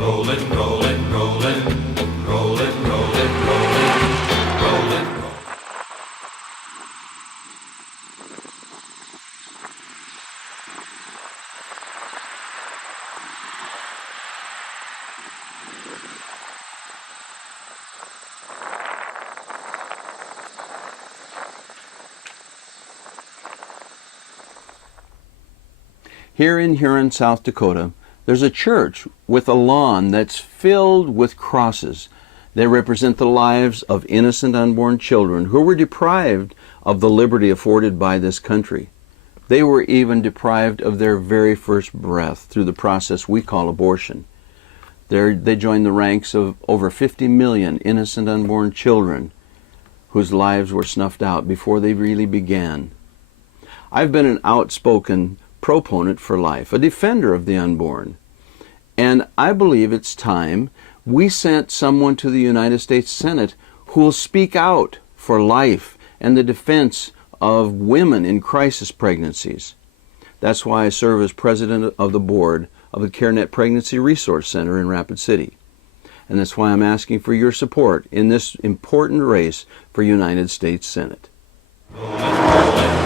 Rollin', rollin', rollin', rollin', rollin', rollin', rollin'. Here in Huron, South Dakota, there's a church with a lawn that's filled with crosses. They represent the lives of innocent unborn children who were deprived of the liberty afforded by this country. They were even deprived of their very first breath through the process we call abortion. They joined the ranks of over 50 million innocent unborn children whose lives were snuffed out before they really began. I've been an outspoken proponent for life, a defender of the unborn. And I believe it's time we sent someone to the United States Senate who will speak out for life and the defense of women in crisis pregnancies. That's why I serve as president of the board of the CareNet Pregnancy Resource Center in Rapid City. And that's why I'm asking for your support in this important race for United States Senate. Rollin', rollin'.